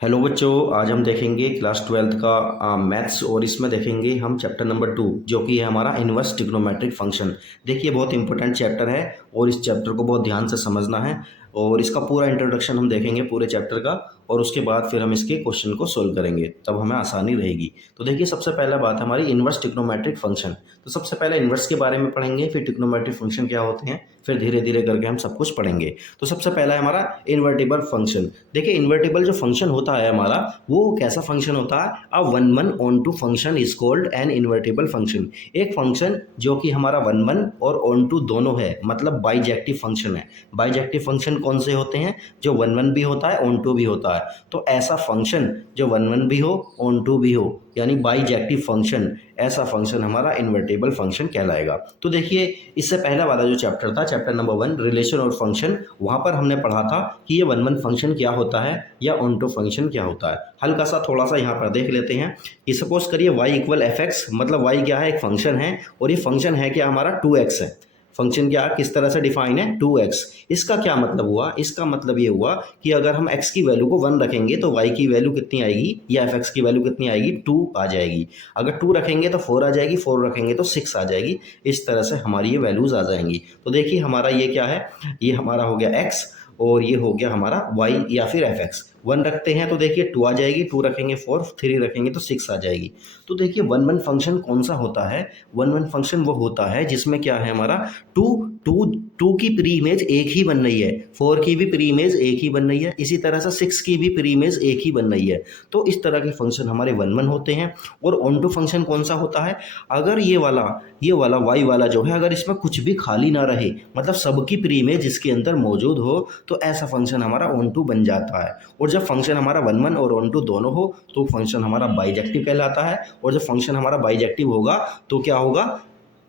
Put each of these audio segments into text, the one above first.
Hello बच्चों, आज हम देखेंगे क्लास ट्वेल्थ का मैथ्स और इसमें देखेंगे हम चैप्टर नंबर 2 जो कि है हमारा इनवर्स ट्रिग्नोमेट्रिक फंक्शन। देखिए बहुत इंपॉर्टेंट चैप्टर है और इस चैप्टर को बहुत ध्यान से समझना है और इसका पूरा इंट्रोडक्शन हम देखेंगे पूरे चैप्टर का और उसके बाद फिर हम इसके क्वेश्चन को सोल्व करेंगे, तब हमें आसानी रहेगी। तो देखिए सबसे पहला बात हमारी इनवर्स ट्रिग्नोमेट्रिक फंक्शन। तो सबसे पहले इनवर्स के बारे में पढ़ेंगे, फिर ट्रिग्नोमेट्रिक फंक्शन क्या होते हैं, फिर धीरे धीरे करके हम सब कुछ पढ़ेंगे। तो सबसे पहला है हमारा इन्वर्टिबल फंक्शन। देखिए इन्वर्टिबल जो फंक्शन होता है हमारा, वो कैसा फंक्शन होता है, a one one onto function is called an invertible function. एक फंक्शन जो कि हमारा वन वन और ऑन टू दोनों है, मतलब बाइजेक्टिव फंक्शन है। बाइजेक्टिव फंक्शन कौन से होते हैं, जो वन वन भी होता है ऑन टू भी होता है। तो ऐसा फंक्शन जो वन वन भी हो ऑन टू भी हो, यानी बाइजेक्टिव फंक्शन, ऐसा फंक्शन हमारा इन्वर्टिबल फंक्शन कहलाएगा। तो देखिए इससे पहला वाला जो चैप्टर था, चैप्टर नंबर 1 रिलेशन और फंक्शन, वहाँ पर हमने पढ़ा था कि ये वन वन फंक्शन क्या होता है या ऑन टू फंक्शन क्या होता है। हल्का सा थोड़ा सा यहाँ पर देख लेते हैं कि सपोज करिए y इक्वल एफ एक्स, मतलब y क्या है, एक फंक्शन है और ये फंक्शन है क्या हमारा 2x है। फंक्शन क्या किस तरह से डिफाइन है, 2x। इसका क्या मतलब हुआ, इसका मतलब ये हुआ कि अगर हम x की वैल्यू को 1 रखेंगे तो y की वैल्यू कितनी आएगी, या एफ एक्स की वैल्यू कितनी आएगी, 2 आ जाएगी। अगर 2 रखेंगे तो 4 आ जाएगी, 4 रखेंगे तो 6 आ जाएगी। इस तरह से हमारी ये वैल्यूज आ जाएंगी। तो देखिए हमारा ये क्या है, ये हमारा हो गया x और ये हो गया हमारा y या फिर एफ एक्स। 1 रखते हैं तो देखिए 2 आ जाएगी, 2 रखेंगे 4, 3 रखेंगे तो 6 आ जाएगी। तो देखिए वन वन फंक्शन कौन सा होता है, वन वन फंक्शन वो होता है जिसमें क्या है हमारा टू टू टू की प्री इमेज एक ही बन रही है, 4 की भी प्री इमेज एक ही बन रही है, इसी तरह से 6 की भी प्री इमेज एक ही बन रही है। तो इस तरह के फंक्शन हमारे वन वन होते हैं। और ऑन टू फंक्शन कौन सा होता है, अगर ये वाला वाई वाला जो है, अगर इसमें कुछ भी खाली ना रहे, मतलब सबकी प्री इमेज इसके अंदर मौजूद हो, तो ऐसा फंक्शन हमारा ऑन टू बन जाता है। और जब फंक्शन हमारा वन वन और ऑन टू दोनों हो तो फंक्शन हमारा बाइजेक्टिव कहलाता है। और जब फंक्शन हमारा बाइजेक्टिव होगा तो क्या होगा,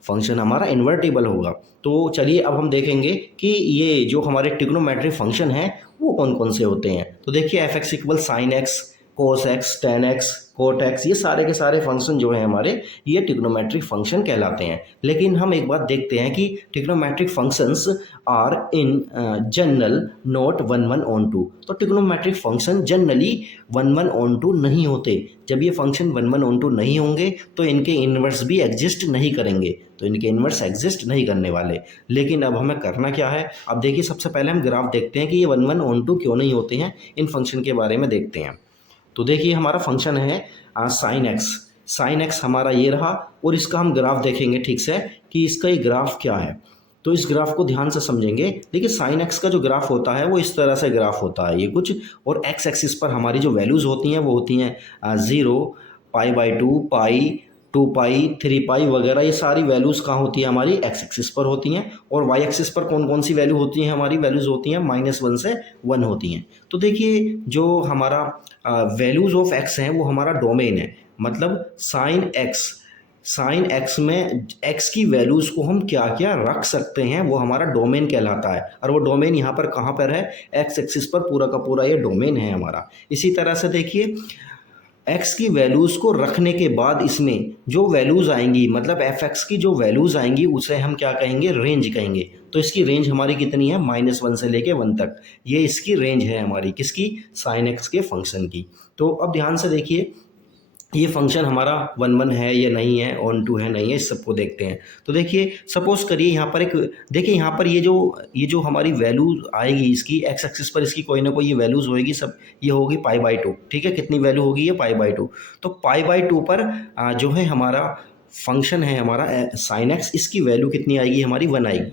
फंक्शन हमारा इन्वर्टिबल होगा। तो चलिए अब हम देखेंगे कि ये जो हमारे ट्रिग्नोमेट्रिक फंक्शन हैं वो कौन कौन से होते हैं। तो देखिए f x equal sine x, cos x, tan x, cot x, ये सारे के सारे फंक्शन जो है हमारे, ये ट्रिग्नोमेट्रिक फंक्शन कहलाते हैं। लेकिन हम एक बात देखते हैं कि trigonometric functions are in general not one one onto. तो trigonometric function generally one one onto नहीं होते। जब ये function one one onto नहीं होंगे तो इनके इन्वर्स भी एग्जिस्ट नहीं करेंगे, तो इनके इन्वर्स एग्जिस्ट नहीं करने वाले। लेकिन अब हमें करना क्या है, अब देखिए सबसे पहले हम ग्राफ देखते हैं कि ये वन वन ऑन टू क्यों नहीं होते हैं, इन फंक्शन के बारे में देखते हैं। तो देखिए हमारा फंक्शन है साइन एक्स। साइन एक्स हमारा ये रहा और इसका हम ग्राफ देखेंगे ठीक से कि इसका ये ग्राफ क्या है। तो इस ग्राफ को ध्यान से समझेंगे। देखिए साइन एक्स का जो ग्राफ होता है वो इस तरह से ग्राफ होता है ये कुछ, और एक्स एक्सिस पर हमारी जो वैल्यूज़ होती हैं वो होती हैं 0, π/2, पाई, 2 पाई, 3 पाई वगैरह। ये सारी वैल्यूज़ कहाँ होती है, हमारी एक्स एक्सिस पर होती हैं। और वाई एक्सिस पर कौन कौन सी वैल्यू होती हैं, हमारी वैल्यूज़ होती हैं -1 से 1 होती हैं। तो देखिए जो हमारा वैल्यूज़ ऑफ एक्स हैं वो हमारा डोमेन है, मतलब साइन एक्स में एक्स की वैल्यूज़ को हम क्या क्या रख सकते हैं वो हमारा डोमेन कहलाता है। और वो डोमेन यहाँ पर कहाँ पर है, एक्स एक्सिस पर पूरा का पूरा ये डोमेन है हमारा। इसी तरह से देखिए एक्स की वैल्यूज़ को रखने के बाद इसमें जो वैल्यूज़ आएंगी, मतलब एफ एक्स की जो वैल्यूज़ आएंगी उसे हम क्या कहेंगे, रेंज कहेंगे। तो इसकी रेंज हमारी कितनी है, -1 से लेके 1 तक, ये इसकी रेंज है हमारी, किसकी, साइन एक्स के फंक्शन की। तो अब ध्यान से देखिए ये फंक्शन हमारा वन वन है या नहीं है, ऑन टू है नहीं है, इस सबको देखते हैं। तो देखिए सपोज करिए यहाँ पर एक, देखिए यहाँ पर ये जो हमारी वैल्यू आएगी इसकी एक्स एक्सिस पर, इसकी कोई ना कोई ये वैल्यूज़ होगी, सब ये होगी π/2। ठीक है, कितनी वैल्यू होगी ये, π/2। तो π/2 पर जो है हमारा फंक्शन है हमारा साइन एक्स, इसकी वैल्यू कितनी आएगी हमारी, 1 आएगी।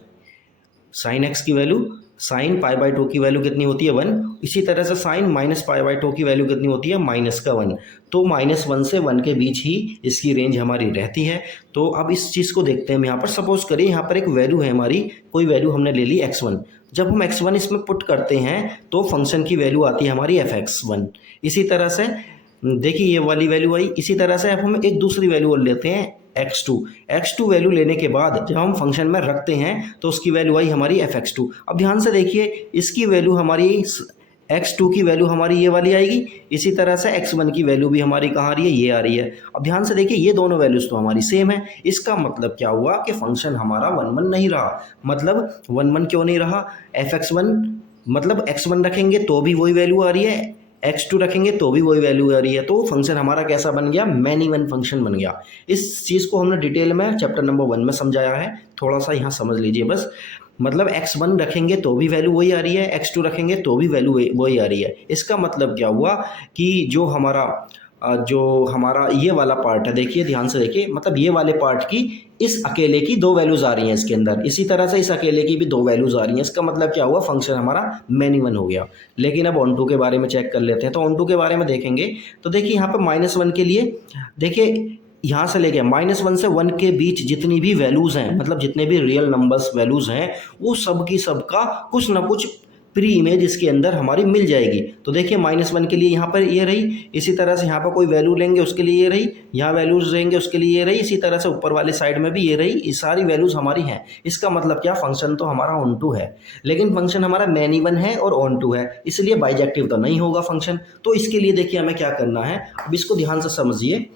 साइन एक्स की वैल्यू, साइन π/2 की वैल्यू कितनी होती है, 1। इसी तरह से साइन -π/2 की वैल्यू कितनी होती है, -1। तो -1 से 1 के बीच ही इसकी रेंज हमारी रहती है। तो अब इस चीज़ को देखते हैं हम यहाँ पर। सपोज करिए यहाँ पर एक वैल्यू है हमारी, कोई वैल्यू हमने ले ली x1। जब हम x1 इसमें पुट करते हैं तो फंक्शन की वैल्यू आती है हमारी fx1। इसी तरह से देखिए ये वाली वैल्यू आई। इसी तरह से अब हम एक दूसरी वैल्यू और लेते हैं x2 वैल्यू लेने के बाद जब हम फंक्शन में रखते हैं तो उसकी वैल्यू आई हमारी fx2। अब ध्यान से देखिए इसकी वैल्यू हमारी x2 की वैल्यू हमारी ये वाली आएगी। इसी तरह से x1 की वैल्यू भी हमारी कहाँ आ रही है, ये आ रही है। अब ध्यान से देखिए ये दोनों वैल्यूज तो हमारी सेम है। इसका मतलब क्या हुआ कि फंक्शन हमारा 1 1 नहीं रहा। मतलब 1 1 क्यों नहीं रहा, fx1 मतलब x1 रखेंगे तो भी वही वैल्यू आ रही है, x2 रखेंगे तो भी वही वैल्यू आ रही है। तो फंक्शन हमारा कैसा बन गया, मैन इवन फंक्शन बन गया। इस चीज़ को हमने डिटेल में चैप्टर नंबर 1 में समझाया है, थोड़ा सा यहाँ समझ लीजिए बस। मतलब x1 रखेंगे तो भी वैल्यू वही आ रही है, x2 रखेंगे तो भी वैल्यू वही आ रही है। इसका मतलब क्या हुआ कि जो हमारा ये वाला पार्ट है, देखिए ध्यान से देखिए, मतलब ये वाले पार्ट की इस अकेले की 2 वैल्यूज़ आ रही हैं इसके अंदर, इसी तरह से इस अकेले की भी 2 वैल्यूज़ आ रही हैं। इसका मतलब क्या हुआ, फंक्शन हमारा मैन इवन हो गया। लेकिन अब ऑन टू के बारे में चेक कर लेते हैं। तो ऑन टू के बारे में देखेंगे तो देखिए यहाँ पर -1 के लिए देखिए यहाँ से लेके -1 से 1 के बीच जितनी भी वैल्यूज़ हैं, मतलब जितने भी रियल नंबर्स वैल्यूज़ हैं, वो सब की सब का कुछ ना कुछ प्री इमेज इसके अंदर हमारी मिल जाएगी। तो देखिए -1 के लिए यहाँ पर ये रही, इसी तरह से यहाँ पर कोई वैल्यू लेंगे उसके लिए ये रही, यहाँ वैल्यूज़ लेंगे उसके लिए ये रही, इसी तरह से ऊपर वाले साइड में भी ये रही, ये सारी वैल्यूज़ हमारी हैं। इसका मतलब क्या, फंक्शन तो हमारा ऑन टू है, लेकिन फंक्शन हमारा मैन इवन है और ऑन टू है, इसलिए बाइजेक्टिव तो नहीं होगा फंक्शन। तो इसके लिए देखिए हमें क्या करना है, अब इसको ध्यान से समझिए।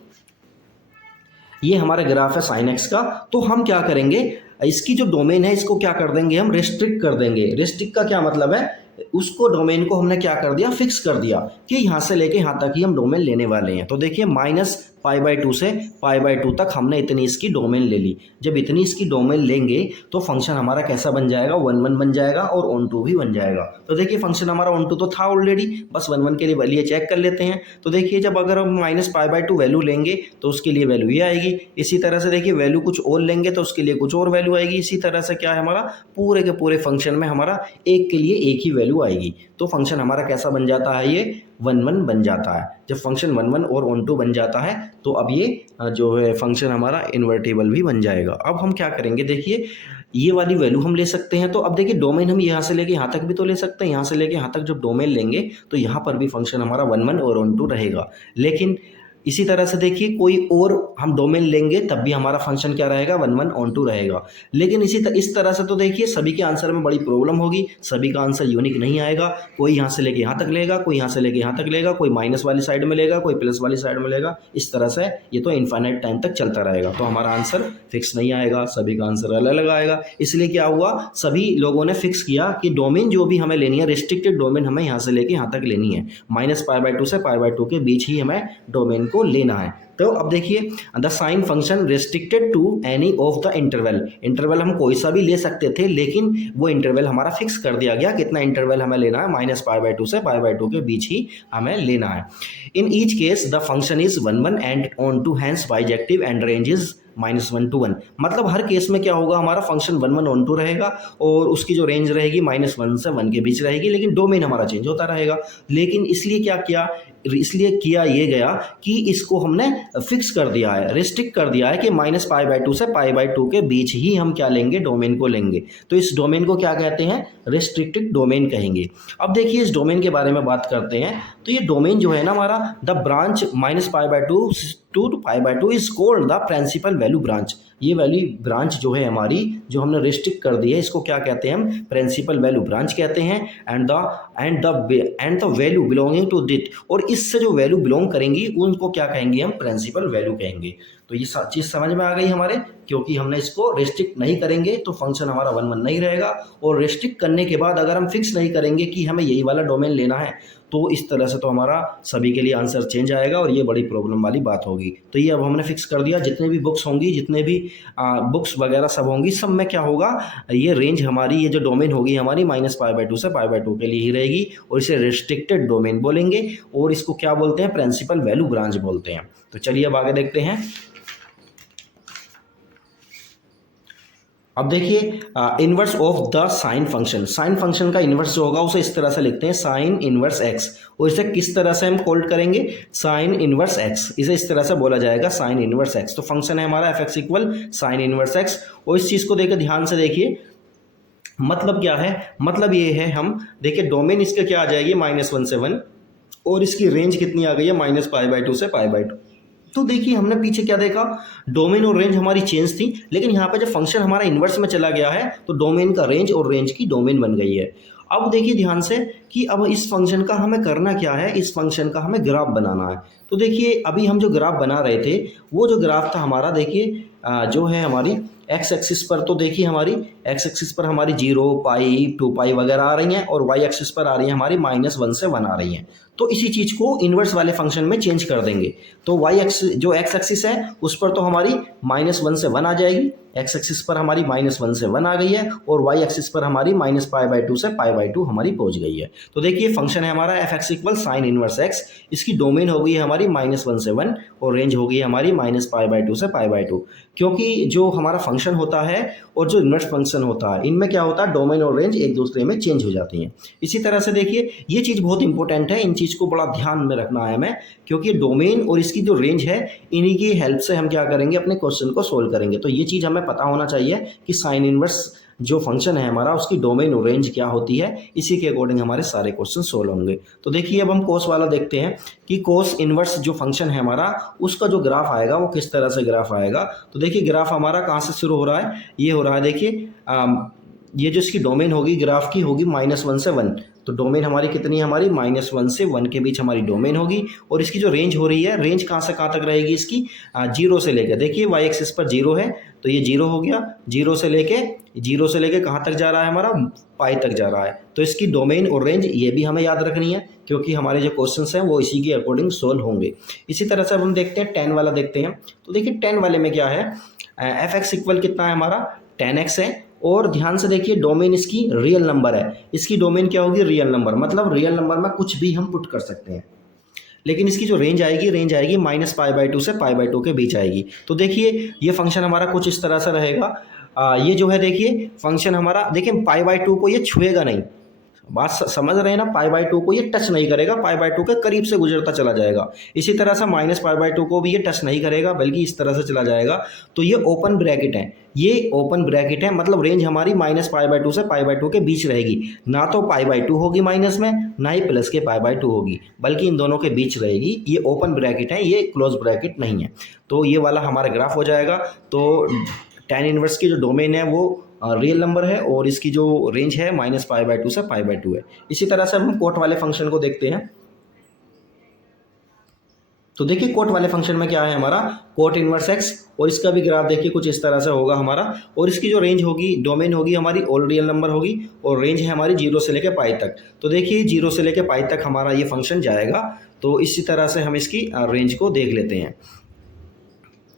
ये हमारा ग्राफ है साइन एक्स का। तो हम क्या करेंगे, इसकी जो डोमेन है इसको क्या कर देंगे, हम रेस्ट्रिक्ट कर देंगे। रेस्ट्रिक्ट का क्या मतलब है, उसको डोमेन को हमने क्या कर दिया, फिक्स कर दिया कि यहाँ से लेके यहाँ तक ही हम डोमेन लेने वाले हैं। तो देखिए -π/2 से π/2 तक हमने इतनी इसकी डोमेन ले ली। जब इतनी इसकी डोमेन लेंगे तो फंक्शन हमारा कैसा बन जाएगा, 1 बन जाएगा और ऑन टू भी बन जाएगा। तो देखिए फंक्शन हमारा ऑन टू तो था ऑलरेडी, बस 1 के लिए चेक कर लेते हैं। तो देखिए जब अगर हम -π/2 वैल्यू लेंगे तो उसके लिए वैल्यू ये आएगी। इसी तरह से देखिए वैल्यू कुछ और लेंगे तो उसके लिए कुछ और वैल्यू आएगी। इसी तरह से क्या है, हमारा पूरे के पूरे फंक्शन में हमारा एक के लिए एक ही वैल्यू आएगी। तो फंक्शन हमारा कैसा बन जाता है, ये 1 बन जाता है। जब फंक्शन 1 और ऑन टू बन जाता है तो अब ये जो है फंक्शन हमारा इन्वर्टेबल भी बन जाएगा। अब हम क्या करेंगे, देखिए ये वाली वैल्यू हम ले सकते हैं। तो अब देखिए डोमेन हम यहाँ से लेके यहाँ तक भी तो ले सकते हैं। यहाँ से लेके यहाँ तक जब डोमेन लेंगे तो यहाँ पर भी फंक्शन हमारा 1 और ऑन टू रहेगा। लेकिन इसी तरह से देखिए कोई और हम डोमेन लेंगे तब भी हमारा फंक्शन क्या रहेगा, 1 ऑन टू रहेगा। लेकिन इस तरह से तो देखिए सभी के आंसर में बड़ी प्रॉब्लम होगी, सभी का आंसर यूनिक नहीं आएगा। कोई यहाँ से लेके यहाँ तक लेगा, कोई यहाँ से लेके यहाँ तक लेगा, कोई माइनस वाली साइड में लेगा, कोई प्लस वाली साइड में लेगा। इस तरह से ये तो इनफाइनाइट टाइम तक चलता रहेगा। तो हमारा आंसर फिक्स नहीं आएगा, सभी का आंसर अलग अलग आएगा। इसलिए क्या हुआ, सभी लोगों ने फिक्स किया कि डोमेन जो भी हमें लेनी है, रिस्ट्रिक्टेड डोमेन हमें यहाँ से लेके यहाँ तक लेनी है। -π/2 से π/2 के बीच ही हमें डोमेन को लेना है। तो अब देखिए the sine function restricted to any of the interval हम कोई सा भी ले सकते थे, लेकिन वो इंटरवल हमारा फिक्स कर दिया गया। कितना इंटरवल हमें लेना है, -π/2 से π/2 के बीच ही हमें लेना है। In each case the function is 1 and onto hence bijective and range is -1 to 1। मतलब हर केस में क्या होगा, हमारा फंक्शन 1 ऑन टू रहेगा और उसकी जो रेंज रहेगी -1 से 1 के बीच रहेगी, लेकिन डोमेन हमारा चेंज होता रहेगा। लेकिन इसलिए किया ये गया कि इसको हमने फिक्स कर दिया है, रिस्ट्रिक्ट कर दिया है कि -π/2 से π/2 के बीच ही हम क्या लेंगे, डोमेन को लेंगे। तो इस डोमेन को क्या कहते हैं, रिस्ट्रिक्टेड डोमेन कहेंगे। अब देखिए इस डोमेन के बारे में बात करते हैं। तो ये डोमेन जो है ना हमारा, the branch -π/2 to π/2 is called the principal value branch. ये वैल्यू ब्रांच जो है हमारी, जो हमने रिस्ट्रिक्ट कर दी है, इसको क्या कहते हैं हम, प्रिंसिपल वैल्यू ब्रांच कहते हैं। And the value belonging to that, और इससे जो वैल्यू बिलोंग करेंगी उनको क्या कहेंगे, हम प्रिंसिपल वैल्यू कहेंगे। तो ये चीज़ समझ में आ गई हमारे, क्योंकि हमने इसको रेस्ट्रिक्ट नहीं करेंगे तो फंक्शन हमारा 1 नहीं रहेगा, और रेस्ट्रिक्ट करने के बाद अगर हम फिक्स नहीं करेंगे कि हमें यही वाला डोमेन लेना है, तो इस तरह से तो हमारा सभी के लिए आंसर चेंज आएगा और ये बड़ी प्रॉब्लम वाली बात होगी। तो ये अब हमने फिक्स कर दिया, जितने भी बुक्स होंगी, जितने भी बुक्स वगैरह सब होंगी, सब में क्या होगा, ये रेंज हमारी, ये जो डोमेन होगी हमारी -π/2 से π/2 के लिए ही रहेगी, और इसे रेस्ट्रिक्टेड डोमेन बोलेंगे, और इसको क्या बोलते हैं, प्रिंसिपल वैल्यू ब्रांच बोलते हैं। तो चलिए अब आगे देखते हैं। अब देखिए inverse of the sine function. Sine function का इन्वर्स जो होगा उसे इस तरह से लिखते हैं, साइन इन्वर्स एक्स। और इसे किस तरह से हम कोल्ड करेंगे, साइन इन्वर्स एक्स, इसे इस तरह से बोला जाएगा, साइन इन्वर्स एक्स। तो फंक्शन है हमारा f(x) equal sign inverse x. और इस चीज़ को देखिए ध्यान से देखिए, मतलब क्या है, मतलब ये है, हम देखिए डोमेन इसके क्या आ जाएगी, -1 से 1, और इसकी रेंज कितनी आ गई है, -π/2 से π/2। तो देखिए हमने पीछे क्या देखा, डोमेन और रेंज हमारी चेंज थी, लेकिन यहाँ पे जब फंक्शन हमारा इन्वर्स में चला गया है तो डोमेन का रेंज और रेंज की डोमेन बन गई है। अब देखिए ध्यान से कि अब इस फंक्शन का हमें करना क्या है, इस फंक्शन का हमें ग्राफ बनाना है। तो देखिए अभी हम जो ग्राफ बना रहे थे, वो जो ग्राफ था हमारा, देखिए जो है हमारी एक्स एक्सिस पर, तो देखिए हमारी एक्स एक्सिस पर हमारी 0, π, 2π वगैरह आ रही हैं, और वाई एक्सिस पर आ रही है हमारी -1 से 1 आ रही हैं। तो इसी चीज़ को इन्वर्स वाले फंक्शन में चेंज कर देंगे। तो वाई एक्स जो एक्स एक्सिस है उस पर तो हमारी -1 से 1 आ जाएगी, एक्स एक्सिस पर हमारी -1 से 1 आ गई है, और वाई एक्सिस पर हमारी -π/2 से π/2 हमारी पहुंच गई है। तो देखिए फंक्शन है हमारा f x equal sine inverse x, इसकी डोमेन हो गई है हमारी -1 से 1 और रेंज हो गई है हमारी -π/2 से π/2। क्योंकि जो हमारा फंक्शन होता है और जो इन्वर्स फंक्शन होता है इनमें क्या होता है, डोमेन और रेंज एक दूसरे में चेंज हो जाती हैं। इसी तरह से देखिए ये चीज़ बहुत इंपॉर्टेंट है, इन चीज़ को बड़ा ध्यान में रखना है हमें, क्योंकि डोमेन और इसकी जो रेंज है इन्हीं की हेल्प से हम क्या करेंगे, अपने क्वेश्चन को सोल्व करेंगे। तो ये चीज़ हमें पता होना चाहिए कि साइन इनवर्स जो फंक्शन है हमारा उसकी डोमेन और रेंज क्या होती है, इसी के अकॉर्डिंग हमारे सारे क्वेश्चन सोल्व होंगे। तो देखिए अब हम कोस वाला देखते हैं कि कोस इनवर्स जो फंक्शन है हमारा उसका जो ग्राफ आएगा वो किस तरह से ग्राफ आएगा। तो देखिए ग्राफ हमारा कहाँ से शुरू हो रहा है, ये हो रहा है देखिए ये जो इसकी डोमेन होगी ग्राफ की होगी -1 से 1। तो डोमेन हमारी कितनी है, हमारी -1 से 1 के बीच हमारी डोमेन होगी, और इसकी जो रेंज हो रही है, रेंज कहाँ से कहाँ तक रहेगी इसकी, 0 से लेकर, देखिए वाई एक्सिस पर 0 है तो ये 0 हो गया, 0 से लेके कहाँ तक जा रहा है हमारा, पाई तक जा रहा है। तो इसकी डोमेन और रेंज ये भी हमें याद रखनी है, क्योंकि हमारे जो क्वेश्चंस हैं वो इसी के अकॉर्डिंग सोल्व होंगे। इसी तरह से अब हम देखते हैं 10 वाला देखते हैं। तो देखिए 10 वाले में क्या है, एफ एक्स इक्वल कितना है हमारा 10x है, और ध्यान से देखिए डोमेन इसकी रियल नंबर है, इसकी डोमेन क्या होगी, रियल नंबर, मतलब रियल नंबर में कुछ भी हम पुट कर सकते हैं। लेकिन इसकी जो रेंज आएगी -π/2 से π/2 के बीच आएगी। तो देखिए ये फंक्शन हमारा कुछ इस तरह से रहेगा, ये जो है देखिए फंक्शन हमारा, देखिए π/2 को ये छुएगा नहीं, बात समझ रहे हैं ना, π/2 को ये टच नहीं करेगा, π/2 के करीब से गुजरता चला जाएगा। इसी तरह से -π/2 को भी ये टच नहीं करेगा, बल्कि इस तरह से चला जाएगा। तो ये ओपन ब्रैकेट है, ये ओपन ब्रैकेट है, मतलब रेंज हमारी -π/2 से π/2 के बीच रहेगी, ना तो π/2 होगी माइनस में, ना ही प्लस के π/2 होगी, बल्कि इन दोनों के बीच रहेगी। ये ओपन ब्रैकेट है, ये क्लोज ब्रैकेट नहीं है। तो ये वाला हमारा ग्राफ हो जाएगा। तो tan इनवर्स की जो डोमेन है वो रियल नंबर है, और इसकी जो रेंज है -π/2 से π/2 है। इसी तरह से हम कोट वाले फंक्शन को देखते हैं। तो देखिए कोट वाले फंक्शन में क्या है हमारा, कोट इनवर्स एक्स, और इसका भी ग्राफ देखिए कुछ इस तरह से होगा हमारा, और इसकी जो रेंज होगी, डोमेन होगी हमारी ऑल रियल नंबर होगी, और रेंज है हमारी 0 से लेकर पाई तक। तो देखिए 0 से लेकर पाई तक हमारा ये फंक्शन जाएगा। तो इसी तरह से हम इसकी रेंज को देख लेते हैं।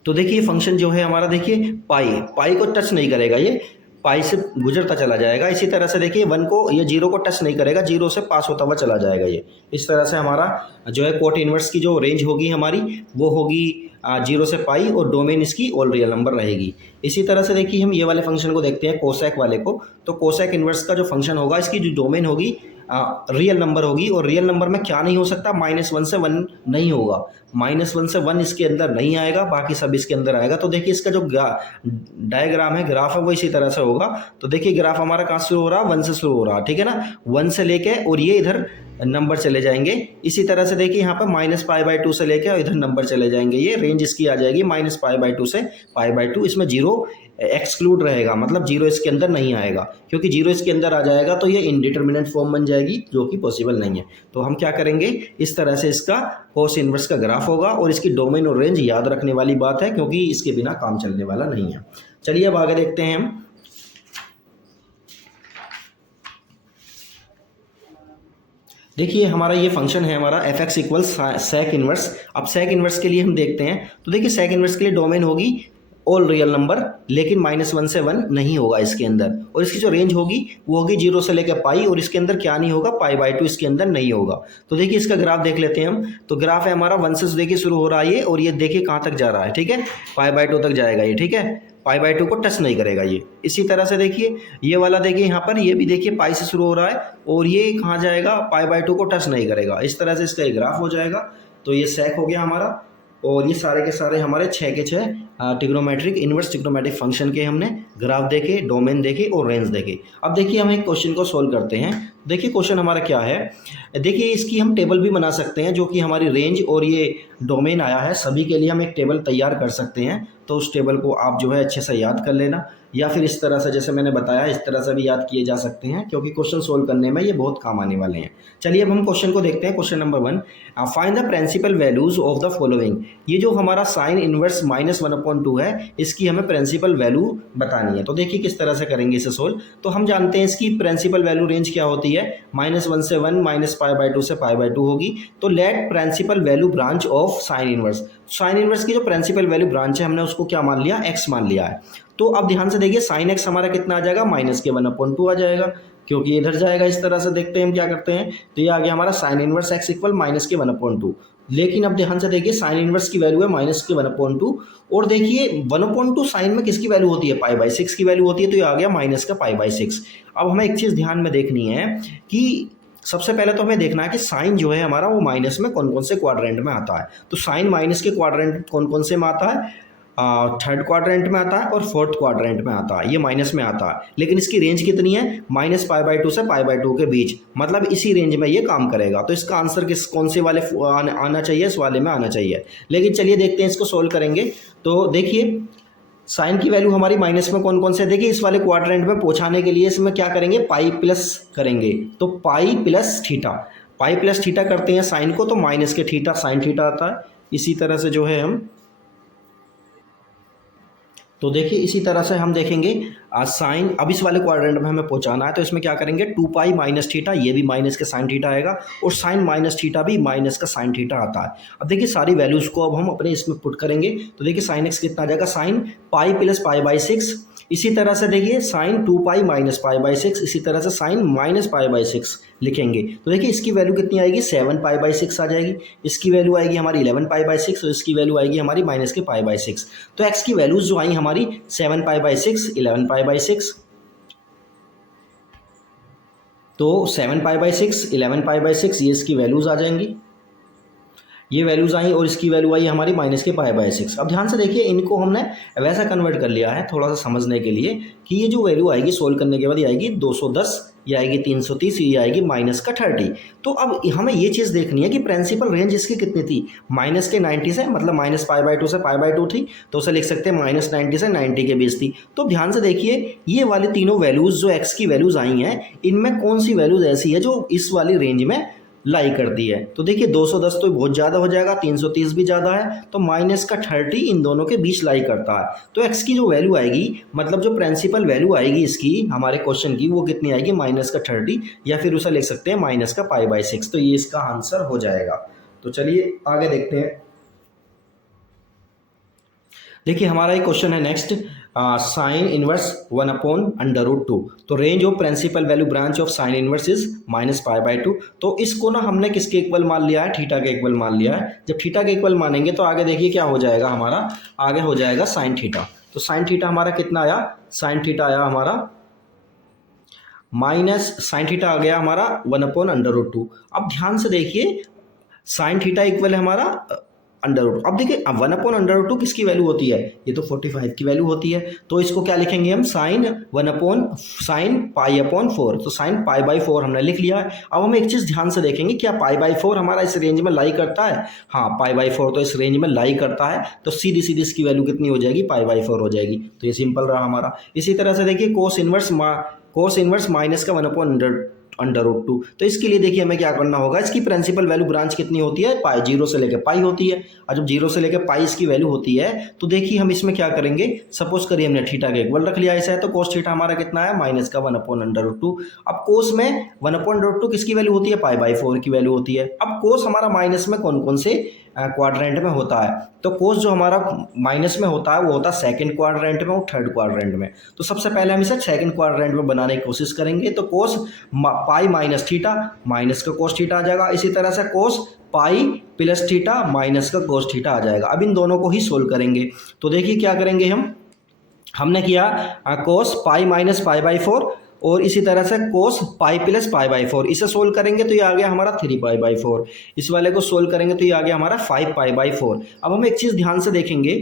तो देखिए फंक्शन जो है हमारा, देखिए पाई को टच नहीं करेगा, ये पाई से गुजरता चला जाएगा। इसी तरह से देखिए 1 को, ये 0 को टच नहीं करेगा, 0 से पास होता हुआ चला जाएगा। ये इस तरह से हमारा जो है कोट इनवर्स की जो रेंज होगी हमारी वो होगी 0 से पाई, और डोमेन इसकी ऑल रियल नंबर रहेगी। इसी तरह से देखिए हम ये वाले फंक्शन को देखते हैं, कोसेक वाले को। तो कोसेक इनवर्स का जो फंक्शन होगा, इसकी जो डोमेन होगी रियल नंबर होगी, और रियल नंबर में क्या नहीं हो सकता, -1 से 1 नहीं होगा, -1 से 1 इसके अंदर नहीं आएगा, बाकी सब इसके अंदर आएगा। तो देखिए इसका जो डायग्राम है, ग्राफ है, वो इसी तरह से होगा। तो देखिए ग्राफ हमारा कहाँ से शुरू हो रहा है, 1 से शुरू हो रहा है, ठीक है ना, 1 से लेके और ये इधर नंबर चले जाएंगे। इसी तरह से देखिए यहाँ पर -π/2 से लेके और इधर नंबर चले जाएंगे। ये रेंज इसकी आ जाएगी -π/2 से π/2। इसमें 0 एक्सक्लूड रहेगा, मतलब 0 इसके अंदर नहीं आएगा, क्योंकि 0 इसके अंदर आ जाएगा तो ये इनडिटरमिनेट फॉर्म बन जाएगी, जो कि पॉसिबल नहीं है। तो हम क्या करेंगे, इस तरह से इसका कोस इनवर्स का ग्राफ होगा, और इसकी डोमेन और रेंज याद रखने वाली बात है, क्योंकि इसके बिना काम चलने वाला नहीं है। चलिए अब आगे देखते हैं हम। देखिए हमारा ये फंक्शन है हमारा f x equal sec inverse. अब सेक इनवर्स के लिए हम देखते हैं। तो देखिए सेक इनवर्स के लिए डोमेन होगी ऑल रियल नंबर, लेकिन -1 से 1 नहीं होगा इसके अंदर, और इसकी जो रेंज होगी वो होगी 0 से लेकर पाई, और इसके अंदर क्या नहीं होगा, π/2 इसके अंदर नहीं होगा। तो देखिए इसका ग्राफ देख लेते हैं हम। तो ग्राफ है हमारा 1 से देखिए शुरू हो रहा है ये, और ये देखिए कहाँ तक जा रहा है, ठीक है, π/2 तक जाएगा ये, ठीक है, π/2 को टच नहीं करेगा ये। इसी तरह से देखिए ये वाला देखिए यहाँ पर, ये भी देखिए पाई से शुरू हो रहा है, और ये कहाँ जाएगा, π/2 को टच नहीं करेगा। इस तरह से इसका एक ग्राफ हो जाएगा। तो ये सेक हो गया हमारा, और ये सारे के सारे हमारे 6 के 6 ट्रिग्नोमेट्रिक इनवर्स ट्रिग्नोमेट्रिक फंक्शन के हमने ग्राफ देखे, डोमेन देखे और रेंज देखे। अब देखिए हम एक क्वेश्चन को सोल्व करते हैं। देखिए क्वेश्चन हमारा क्या है, देखिए इसकी हम टेबल भी बना सकते हैं, जो कि हमारी रेंज और ये डोमेन आया है, सभी के लिए हम एक टेबल तैयार कर सकते हैं। तो उस टेबल को आप जो है अच्छे से याद कर लेना। या फिर इस तरह से जैसे मैंने बताया इस तरह से भी याद किए जा सकते हैं, क्योंकि क्वेश्चन सोल्व करने में ये बहुत काम आने वाले हैं। चलिए अब हम क्वेश्चन को देखते हैं। Question number 1, find the principal values of the following. ये जो हमारा साइन इनवर्स -1/2 है, इसकी हमें प्रिंसिपल वैल्यू बतानी है। तो देखिए किस तरह से करेंगे इसे सोल्व। तो हम जानते हैं इसकी प्रिंसिपल वैल्यू रेंज क्या होती है, -1 से 1, -π/2 से π/2 होगी। तो let principal value branch of sine inverse. Sine inverse की जो प्रिंसिपल वैल्यू ब्रांच है हमने उसको क्या मान लिया, x मान लिया है। तो अब ध्यान से देखिए साइन x हमारा कितना आ जाएगा, -1/2 आ जाएगा, क्योंकि इधर जाएगा। इस तरह से देखते हैं हम क्या करते हैं। तो ये आ गया हमारा साइन इनवर्स x इक्वल -1/2। लेकिन अब ध्यान से देखिए साइन इनवर्स की वैल्यू है -1/2, और देखिए 1/2 साइन में किसकी वैल्यू होती है, π/6 की वैल्यू होती है। तो ये आ गया -π/6। अब हमें एक चीज़ ध्यान में देखनी है कि सबसे पहले तो हमें देखना है कि साइन जो है हमारा वो माइनस में कौन कौन से क्वाड्रेंट में आता है। तो साइन माइनस के क्वाड्रेंट कौन कौन से में आता है, थर्ड क्वाड्रेंट में आता है और फोर्थ क्वाड्रेंट में आता है, ये माइनस में आता है। लेकिन इसकी रेंज कितनी है, -π/2 से π/2 के बीच, मतलब इसी रेंज में ये काम करेगा। तो इसका आंसर कौन से वाले आना चाहिए, इस वाले में आना चाहिए। लेकिन चलिए देखते हैं इसको सोल्व करेंगे। तो देखिए साइन की वैल्यू हमारी माइनस में कौन कौन से, देखिए इस वाले क्वाड्रेंट में पहुंचाने के लिए इसमें क्या करेंगे, पाई प्लस करेंगे। तो पाई प्लस थीटा करते हैं साइन को, तो माइनस के थीटा साइन थीटा आता है। इसी तरह से जो है हम, तो देखिए इसी तरह से हम देखेंगे साइन, अब इस वाले क्वाड्रेंट में हमें पहुंचाना है। तो इसमें क्या करेंगे, 2π माइनस थीटा, ये भी माइनस के साइन थीटा आएगा, और साइन माइनस थीटा भी माइनस का साइन थीटा आता है। अब देखिए सारी वैल्यूज़ को अब हम अपने इसमें पुट करेंगे। तो देखिए साइन एक्स कितना आ जाएगा, साइन पाई प्लस π/6। इसी तरह से देखिए साइन 2π माइनस π/6, इसी तरह से साइन -π/6 लिखेंगे। तो देखिए इसकी वैल्यू कितनी आएगी, 7π/6 आ जाएगी। इसकी वैल्यू आएगी हमारी 11π/6, और इसकी वैल्यू आएगी हमारी माइनस के π/6। तो x की वैल्यूज जो आई हमारी 7π/6, 11π/6, तो 7π/6, 11π/6 ये इसकी वैल्यूज आ जाएंगी। ये वैल्यूज आई और इसकी वैल्यू आई हमारी माइनस के π/6। अब ध्यान से देखिए इनको हमने वैसा कन्वर्ट कर लिया है थोड़ा सा समझने के लिए, कि ये जो वैल्यू आएगी सोल्व करने के बाद ये आएगी 210, ये आएगी 330, ये आएगी माइनस का 30। तो अब हमें ये चीज़ देखनी है कि प्रिंसिपल रेंज इसकी कितनी थी, माइनस के 90 से, मतलब -π/2 से π/2 थी। तो उसे लिख सकते हैं -90 से 90 के बीच थी। तो ध्यान से देखिए ये वाली तीनों वैल्यूज़ जो x की वैल्यूज़ आई हैं, इनमें कौन सी वैल्यूज़ ऐसी है जो इस वाली रेंज में लाई कर दी है। तो देखिए 210 तो बहुत ज़्यादा हो जाएगा, 330 भी ज़्यादा है, तो माइनस का 30 इन दोनों के बीच लाई करता है। तो x की जो वैल्यू आएगी, मतलब जो प्रिंसिपल वैल्यू आएगी इसकी हमारे क्वेश्चन की, वो कितनी आएगी, माइनस का 30, या फिर उसे लिख सकते हैं माइनस का π/6। तो ये इसका आंसर हो जाएगा। तो चलिए आगे देखते हैं। देखिए हमारा एक क्वेश्चन है नेक्स्ट, साइन इनवर्स 1/√2। तो range of principal value branch of sine inverse is -π/2। तो इसको ना हमने किसके इक्वल मान लिया है, थीटा के इक्वल मान लिया है। जब थीटा के इक्वल मानेंगे तो आगे देखिए क्या हो जाएगा हमारा, आगे हो जाएगा साइन थीटा। तो साइन थीटा हमारा कितना आया, साइन थीटा आया हमारा माइनस, साइन थीटा आ गया हमारा 1/√2। अब ध्यान से देखिए साइन थीटा इक्वल है हमारा √2। अब देखिए 1/√2 किसकी वैल्यू होती है, ये तो 45 की वैल्यू होती है। तो इसको क्या लिखेंगे हम, साइन π/4। तो साइन π/4 हमने लिख लिया है। अब हम एक चीज़ ध्यान से देखेंगे, क्या π/4 हमारा इस रेंज में लाई करता है, हाँ π/4 तो इस रेंज में लाई करता है। तो सीधी सीधी इसकी वैल्यू कितनी हो जाएगी, π/4 हो जाएगी। तो ये सिंपल रहा हमारा। इसी तरह से देखिए कोस इनवर्स माइनस का 1/√2। तो इसके लिए देखिए हमें क्या करना होगा, इसकी प्रिंसिपल वैल्यू ब्रांच कितनी होती है, पाई, 0 से लेकर पाई होती है। और जब 0 से लेकर पाई इसकी वैल्यू होती है, तो देखिए हम इसमें क्या करेंगे, सपोज करिए हमने थीटा के इक्वल रख लिया ऐसा है, तो कोस थीटा हमारा कितना है, माइनस का 1/√2। अब कोस में 1/√2 किसकी वैल्यू होती है, π/4 की वैल्यू होती है। अब कोस हमारा माइनस में कौन कौन से क्वाड्रेंट में होता है, तो कोस जो हमारा माइनस में होता है वो होता है सेकंड क्वाड्रेंट में और थर्ड क्वाड्रेंट में। तो सबसे पहले हम इसे सेकंड क्वाड्रेंट में बनाने की कोशिश करेंगे। तो कोस पाई माइनस थीटा, माइनस का कोस थीटा आ जाएगा। इसी तरह से कोस पाई प्लस थीटा माइनस का कोस थीटा आ जाएगा। अब इन दोनों को ही सोल्व करेंगे। तो देखिए क्या करेंगे हमने किया कोस पाई माइनस π/4, और इसी तरह से कोस पाई प्लस π/4, इसे सोल्व करेंगे तो ये आ गया हमारा 3π/4। इस वाले को सोल्व करेंगे तो ये आ गया हमारा 5π/4। अब हम एक चीज़ ध्यान से देखेंगे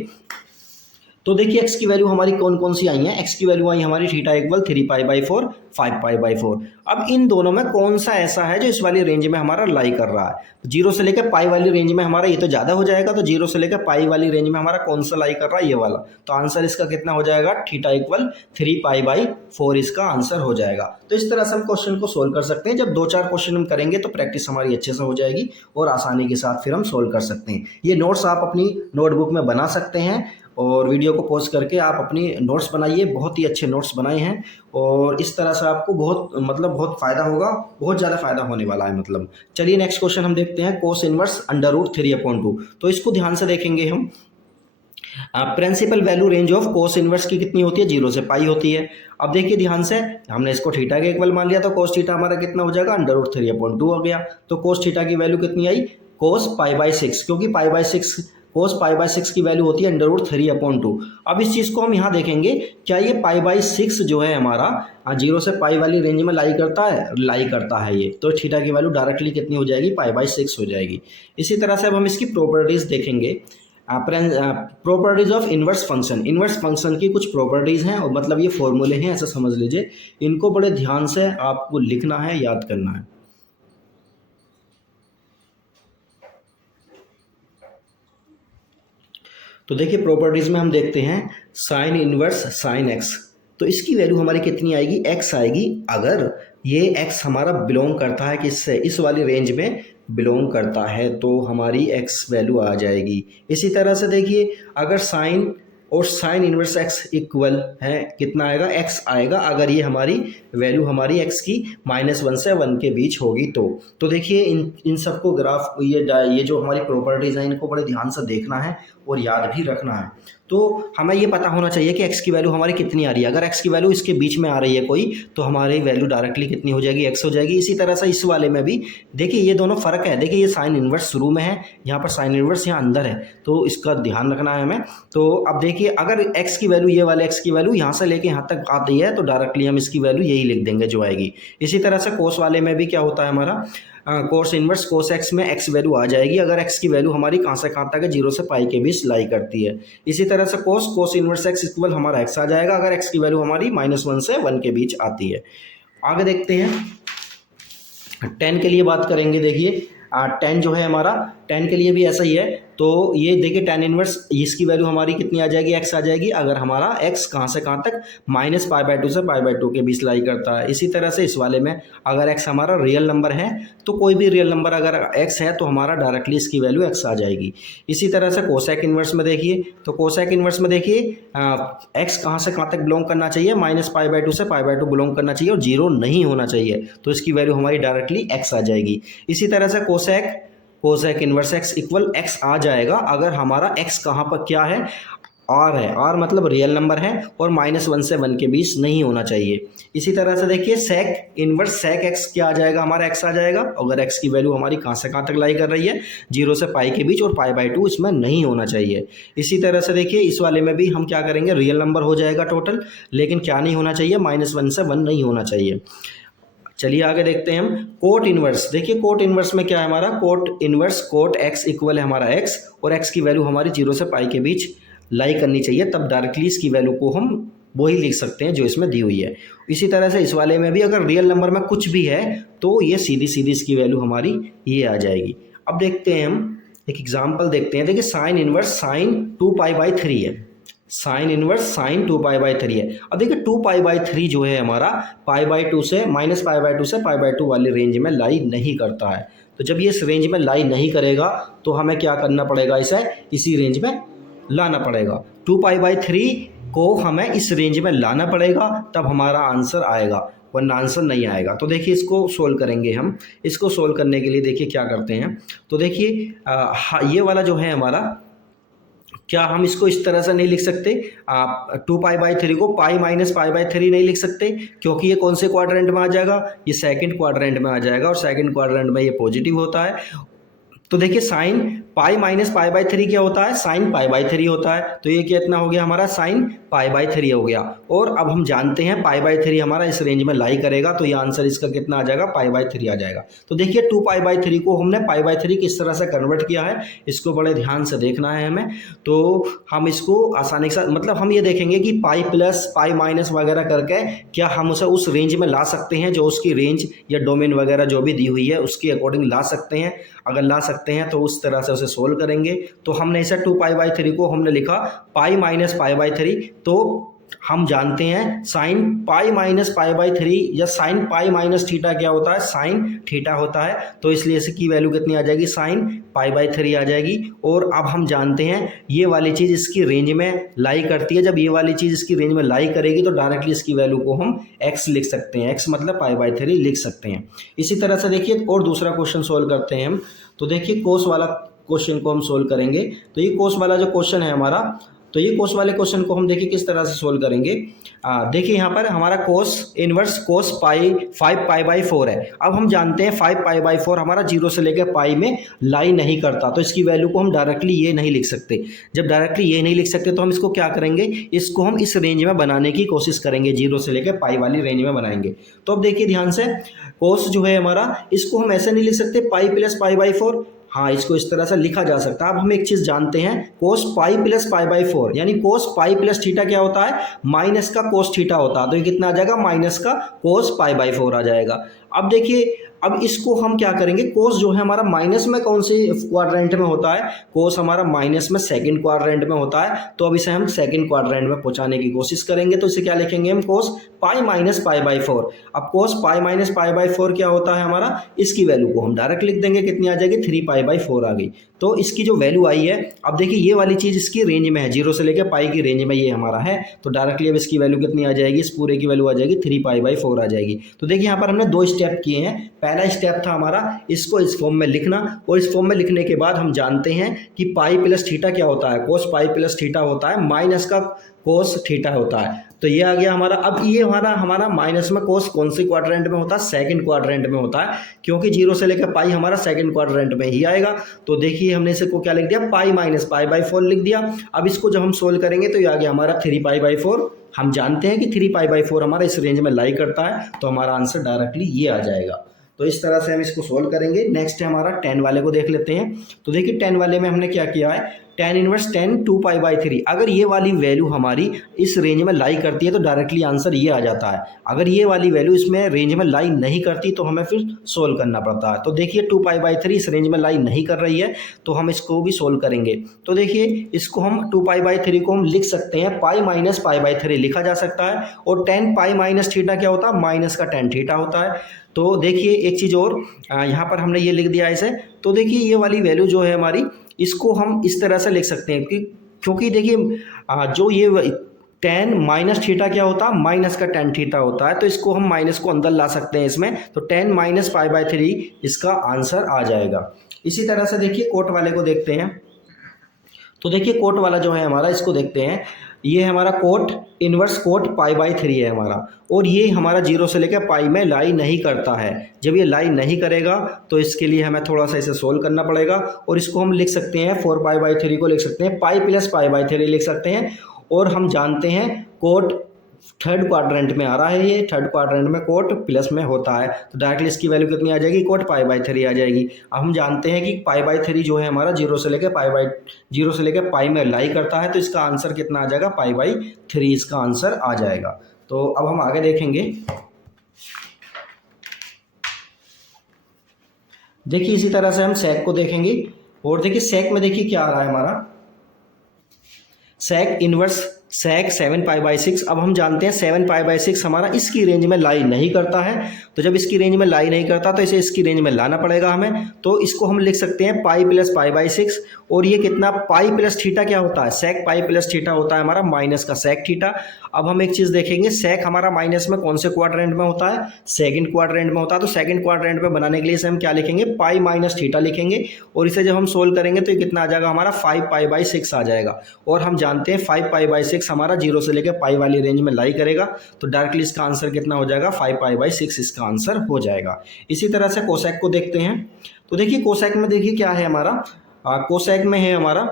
तो देखिए एक्स की वैल्यू हमारी कौन कौन सी आई है। एक्स की वैल्यू आई हमारी थीटा इक्वल 3π/4, 5π/4। अब इन दोनों में कौन सा ऐसा है जो इस वाली रेंज में हमारा लाई कर रहा है। जीरो से लेकर पाई वाली रेंज में हमारा ये तो ज़्यादा हो जाएगा, तो जीरो से लेकर पाई वाली रेंज में हमारा कौन सा लाई कर रहा है, ये वाला। तो आंसर इसका कितना हो जाएगा, थीटा इक्वल 3π/4 इसका आंसर हो जाएगा। तो इस तरह से हम क्वेश्चन को सोल्व कर सकते हैं। जब 2-4 क्वेश्चन हम करेंगे तो प्रैक्टिस हमारी अच्छे से हो जाएगी और आसानी के साथ फिर हम सोल्व कर सकते हैं। ये नोट्स आप अपनी नोटबुक में बना सकते हैं और वीडियो को पॉज करके आप अपनी नोट्स बनाइए। बहुत ही अच्छे नोट्स बनाए हैं और इस तरह से आपको बहुत फ़ायदा होगा, बहुत ज़्यादा फ़ायदा होने वाला है मतलब। चलिए नेक्स्ट क्वेश्चन हम देखते हैं, कोस इनवर्स √3/2। तो इसको ध्यान से देखेंगे हम। Principal value range of cos inverse की कितनी होती है, 0 से पाई होती है। अब देखिए ध्यान से, हमने इसको थीटा के इक्वल मान लिया तो कोस थीटा हमारा कितना हो जाएगा, √3/2 हो गया। तो कोस थीटा की वैल्यू कितनी आई, कोस π/6, क्योंकि कोस π/6 की वैल्यू होती है √3/2। अब इस चीज़ को हम यहाँ देखेंगे, क्या ये π/6 जो है हमारा 0 से पाई वाली रेंज में लाई करता है ये। तो थीटा की वैल्यू डायरेक्टली कितनी हो जाएगी, π/6 हो जाएगी। इसी तरह से अब हम इसकी प्रॉपर्टीज़ देखेंगे। प्रॉपर्टीज ऑफ इनवर्स फंक्शन की कुछ प्रॉपर्टीज़ हैं और मतलब ये फॉर्मूले हैं, ऐसा समझ लीजिए। इनको बड़े ध्यान से आपको लिखना है, याद करना है। तो देखिए प्रॉपर्टीज़ में हम देखते हैं साइन इनवर्स साइन एक्स। तो इसकी वैल्यू हमारी कितनी आएगी, एक्स आएगी। अगर ये एक्स हमारा बिलोंग करता है किससे, इस वाली रेंज में बिलोंग करता है तो हमारी एक्स वैल्यू आ जाएगी। इसी तरह से देखिए अगर साइन और साइन इनवर्स एक्स इक्वल है, कितना आएगा, एक्स आएगा। अगर ये हमारी वैल्यू हमारी एक्स की -1 से 1 के बीच होगी तो देखिए इन सबको ग्राफ, ये जो हमारी प्रॉपर्टीज़ हैं इनको बड़े ध्यान से देखना है और याद भी रखना है। तो हमें ये पता होना चाहिए कि एक्स की वैल्यू हमारी कितनी आ रही है। अगर एक्स की वैल्यू इसके बीच में आ रही है कोई, तो हमारी वैल्यू डायरेक्टली कितनी हो जाएगी, एक्स हो जाएगी। इसी तरह से इस वाले में भी देखिए ये दोनों फ़र्क है। देखिए ये साइन इनवर्स शुरू में है, यहाँ पर साइन इनवर्स यहाँ अंदर है, तो इसका ध्यान रखना है हमें। तो अब देखिए अगर एक्स की वैल्यू, ये वाले एक्स की वैल्यू यहाँ से लेके यहाँ तक आती है तो डायरेक्टली हम इसकी वैल्यू यही लिख देंगे जो आएगी। इसी तरह से कोस वाले में भी क्या होता है हमारा, कोस इनवर्स कोस एक्स में एक्स वैल्यू आ जाएगी अगर एक्स की वैल्यू हमारी कहाँ से कहाँ तक है, 0 से पाई के बीच लाई करती है। इसी तरह से कोस इनवर्स एक्स इक्वल हमारा एक्स आ जाएगा अगर एक्स की वैल्यू हमारी -1 से 1 के बीच आती है। आगे देखते हैं, 10 के लिए बात करेंगे। देखिए 10 जो है हमारा, 10 के लिए भी ऐसा ही है। तो ये देखिए tan इनवर्स, इसकी वैल्यू हमारी कितनी आ जाएगी, x आ जाएगी अगर हमारा x कहाँ से कहाँ तक, -π/2 से π/2 के बीच लाई करता है। इसी तरह से इस वाले में अगर x हमारा रियल नंबर है तो कोई भी रियल नंबर अगर x है तो हमारा डायरेक्टली इसकी वैल्यू x आ जाएगी। इसी तरह से कोसेक इनवर्स में देखिए, तो कोसेक इनवर्स में देखिए x कहाँ से कहाँ तक बिलोंग करना चाहिए, -π/2 से π/2 बिलोंग करना चाहिए और 0 नहीं होना चाहिए, तो इसकी वैल्यू हमारी डायरेक्टली x आ जाएगी। इसी तरह से cosec inverse x equal x आ जाएगा अगर हमारा एक्स कहाँ पर क्या है, आर है। आर मतलब रियल नंबर है और -1 से 1 के बीच नहीं होना चाहिए। इसी तरह से देखिए सेक इनवर्स सेक एक्स क्या आ जाएगा, हमारा एक्स आ जाएगा अगर एक्स की वैल्यू हमारी कहाँ से कहाँ तक लाई कर रही है, 0 से पाई के बीच और π/2 इसमें नहीं होना चाहिए। इसी तरह से देखिए इस वाले में भी हम क्या करेंगे, रियल नंबर हो जाएगा टोटल, लेकिन क्या नहीं होना चाहिए, -1 से 1 नहीं होना चाहिए। चलिए आगे देखते हैं हम कोट इनवर्स। देखिए कोट इनवर्स में क्या है हमारा, cot inverse cot x equal है हमारा एक्स और एक्स की वैल्यू हमारी 0 से पाई के बीच लाई करनी चाहिए, तब डायरेक्टली इसकी वैल्यू को हम वही लिख सकते हैं जो इसमें दी हुई है। इसी तरह से इस वाले में भी अगर रियल नंबर में कुछ भी है तो ये सीधी इसकी वैल्यू हमारी ये आ जाएगी। अब देखते हैं हम एक एग्जाम्पल देखते हैं। देखिए साइन इनवर्स साइन 2π/3 है, साइन इनवर्स साइन 2π/3 है। अब देखिए 2π/3 जो है हमारा π/2 से -π/2 से π/2 वाली रेंज में लाई नहीं करता है। तो जब ये इस रेंज में लाई नहीं करेगा तो हमें क्या करना पड़ेगा, इसे इसी रेंज में लाना पड़ेगा। 2π/3 को हमें इस रेंज में लाना पड़ेगा तब हमारा आंसर आएगा, वरना आंसर नहीं आएगा। तो देखिए इसको सोल्व करेंगे हम। इसको सोल्व करने के लिए देखिए क्या करते हैं, तो देखिए ये वाला जो है हमारा, क्या हम इसको इस तरह से नहीं लिख सकते, आप 2π/3 को पाई -π/3 नहीं लिख सकते, क्योंकि ये कौन से क्वाड्रेंट में आ जाएगा, ये सेकंड क्वाड्रेंट में आ जाएगा और सेकंड क्वाड्रेंट में ये पॉजिटिव होता है। तो देखिए साइन पाई -π/3 क्या होता है, साइन π/3 होता है। तो ये कितना हो गया हमारा, साइन π/3 हो गया। और अब हम जानते हैं π/3 हमारा इस रेंज में लाई करेगा, तो ये आंसर इसका कितना आ जाएगा, π/3 आ जाएगा। तो देखिए 2π/3 को हमने π/3 किस तरह से कन्वर्ट किया है, इसको बड़े ध्यान से देखना है हमें। तो हम इसको आसानी से मतलब हम ये देखेंगे कि पाई प्लस पाई माइनस वगैरह करके क्या हम उसे उस रेंज में ला सकते हैं, जो उसकी रेंज या डोमेन वगैरह जो भी दी हुई है उसके अकॉर्डिंग ला सकते हैं। अगर ला सकते हैं तो उस तरह से उसे सोल्व करेंगे। तो हमने इसे 2π/3 को हमने लिखा पाई माइनस π/3। तो हम जानते हैं साइन पाई माइनस π/3 या साइन पाई माइनस थीटा क्या होता है, साइन थीटा होता है। तो इसलिए इसकी वैल्यू कितनी आ जाएगी, साइन π/3 आ जाएगी। और अब हम जानते हैं ये वाली चीज़ इसकी रेंज में लाई करती है। जब ये वाली चीज़ इसकी रेंज में लाई करेगी तो डायरेक्टली इसकी वैल्यू को हम x लिख सकते हैं, x मतलब π/3 लिख सकते हैं। इसी तरह से देखिए और दूसरा क्वेश्चन सोल्व करते हैं हम। तो देखिए कोस वाला क्वेश्चन को हम सोल्व करेंगे। तो ये कोस वाला जो क्वेश्चन है हमारा, तो ये कोस वाले क्वेश्चन को हम देखिए किस तरह से सोल्व करेंगे। देखिए यहाँ पर हमारा कोस इनवर्स कोस पाई 5π/4 है। अब हम जानते हैं 5π/4 हमारा 0 से लेकर पाई में लाई नहीं करता, तो इसकी वैल्यू को हम डायरेक्टली ये नहीं लिख सकते। जब डायरेक्टली ये नहीं लिख सकते तो हम इसको क्या करेंगे, इसको हम इस रेंज में बनाने की कोशिश करेंगे, 0 से लेकर पाई वाली रेंज में बनाएंगे। तो अब देखिए ध्यान से, कोस जो है हमारा, इसको हम ऐसे नहीं लिख सकते पाई प्लस π/4, हाँ इसको इस तरह से लिखा जा सकता है। अब हम एक चीज जानते हैं, कोस पाई प्लस π/4 यानी कोस पाई प्लस थीटा क्या होता है, माइनस का कोस थीटा होता है। तो ये कितना आ जाएगा, माइनस का कोस π/4 आ जाएगा। अब देखिए अब इसको हम क्या करेंगे, कोस जो है हमारा माइनस में कौन से क्वाड्रेंट में होता है, कोस हमारा माइनस में सेकंड क्वाड्रेंट में होता है। तो अब इसे हम सेकंड क्वाड्रेंट में पहुंचाने की कोशिश करेंगे। तो इसे क्या लिखेंगे हम, कोस पाई माइनस π/4। अब कोस पाई माइनस π/4 क्या होता है हमारा, इसकी वैल्यू को हम डायरेक्ट लिख देंगे, कितनी आ जाएगी, 3π/4 आ गई। तो इसकी जो वैल्यू आई है, अब देखिए ये वाली चीज़ इसकी रेंज में है, 0 से लेकर पाई की रेंज में ये हमारा है। तो डायरेक्टली अब इसकी वैल्यू कितनी आ जाएगी, इस पूरे की वैल्यू आ जाएगी 3π/4 आ जाएगी। तो देखिए यहाँ पर हमने 2 स्टेप किए हैं। पहला स्टेप था हमारा इसको इस फॉर्म में लिखना, और इस फॉर्म में लिखने के बाद हम जानते हैं कि पाई प्लस थीटा क्या होता है, कोस पाई प्लस थीटा होता है, माइनस का कोस थीटा होता है। तो ये आ गया हमारा। अब ये हमारा माइनस में कोस कौन से क्वाड्रेंट में होता है, सेकंड क्वाड्रेंट में होता है, क्योंकि 0 से लेकर पाई हमारा सेकंड क्वाड्रेंट में ही आएगा। तो देखिए हमने इसे को क्या लिख दिया, पाई माइनस π/4 लिख दिया। अब इसको जब हम सोल्व करेंगे तो ये आ गया हमारा 3π/4। हम जानते हैं कि 3π/4 हमारा इस रेंज में लाई करता है, तो हमारा आंसर डायरेक्टली ये आ जाएगा। तो इस तरह से हम इसको सोल्व करेंगे। नेक्स्ट है हमारा 10 वाले को देख लेते हैं। तो देखिए 10 वाले में हमने क्या किया है, tan इनवर्स 10 2π/3। अगर ये वाली वैल्यू हमारी इस रेंज में लाई करती है तो डायरेक्टली आंसर ये आ जाता है। अगर ये वाली वैल्यू इसमें रेंज में लाई नहीं करती तो हमें फिर सोल्व करना पड़ता है। तो देखिए 2π/3 इस रेंज में लाई नहीं कर रही है, तो हम इसको भी सोल्व करेंगे। तो देखिए इसको हम 2π/3 को हम लिख सकते हैं, पाई माइनस π/3 लिखा जा सकता है। और 10 पाई माइनस थीटा क्या होता है, माइनस का tan थीटा होता है। तो देखिए एक चीज़ और, यहाँ पर हमने ये लिख दिया इसे। तो देखिए ये वाली वैल्यू जो है हमारी, इसको हम इस तरह से लिख सकते हैं क्योंकि देखिए जो ये tan माइनस थीटा क्या होता है, माइनस का tan थीटा होता है। तो इसको हम माइनस को अंदर ला सकते हैं इसमें, तो 10 माइनस π/3 इसका आंसर आ जाएगा। इसी तरह से देखिए कोट वाले को देखते हैं। तो देखिए कोट वाला जो है हमारा, इसको देखते हैं। ये हमारा कोट इनवर्स कोट π/3 है हमारा, और ये हमारा 0 से लेकर पाई में लाई नहीं करता है। जब ये लाई नहीं करेगा तो इसके लिए हमें थोड़ा सा इसे सोल्व करना पड़ेगा, और इसको हम लिख सकते हैं 4π/3 को लिख सकते हैं, पाई प्लस π/3 लिख सकते हैं। और हम जानते हैं कोट थर्ड क्वाड्रेंट में आ रहा है, ये थर्ड क्वाड्रेंट में कोट प्लस में होता है। तो डायरेक्टली इसकी वैल्यू कितनी आ जाएगी, कोट π/3 आ जाएगी। अब हम जानते हैं कि π/3 जो है हमारा 0 से लेकर पाई में लाई करता है, तो इसका आंसर कितना आ जाएगा, π/3 इसका आंसर आ जाएगा। तो अब हम आगे देखेंगे। देखिए इसी तरह से हम सेक को देखेंगे, और देखिए सेक में देखिए क्या आ रहा है हमारा, सेक इनवर्स सेक 7π/6। अब हम जानते हैं 7π/6 हमारा इसकी रेंज में लाई नहीं करता है। तो जब इसकी रेंज में लाई नहीं करता तो इसे इसकी रेंज में लाना पड़ेगा हमें। तो इसको हम लिख सकते हैं पाई प्लस π/6, और ये कितना, पाई प्लस थीटा क्या होता है, सेक पाई प्लस थीटा होता है हमारा माइनस का सेक थीटा। अब हम एक चीज़ देखेंगे, सेक हमारा माइनस में कौन से क्वाड्रेंट में होता है, सेकंड क्वाड्रेंट में होता है। तो सेकंड क्वाड्रेंट में बनाने के लिए इसे हम क्या लिखेंगे, पाई माइनस थीटा लिखेंगे, और इसे जब हम सोल्व करेंगे तो ये कितना आ जाएगा हमारा, 5π/6 आ जाएगा। और हम जानते हैं 5π/6 हमारा 0 से लेकर पाई वाली रेंज में लाई करेगा, तो डायरेक्टली इसका आंसर कितना हो जाएगा, 5π/6 इसका आंसर हो जाएगा। इसी तरह से कोसेक को देखते हैं। तो देखिए कोसेक में देखिए क्या है हमारा, कोसेक में है हमारा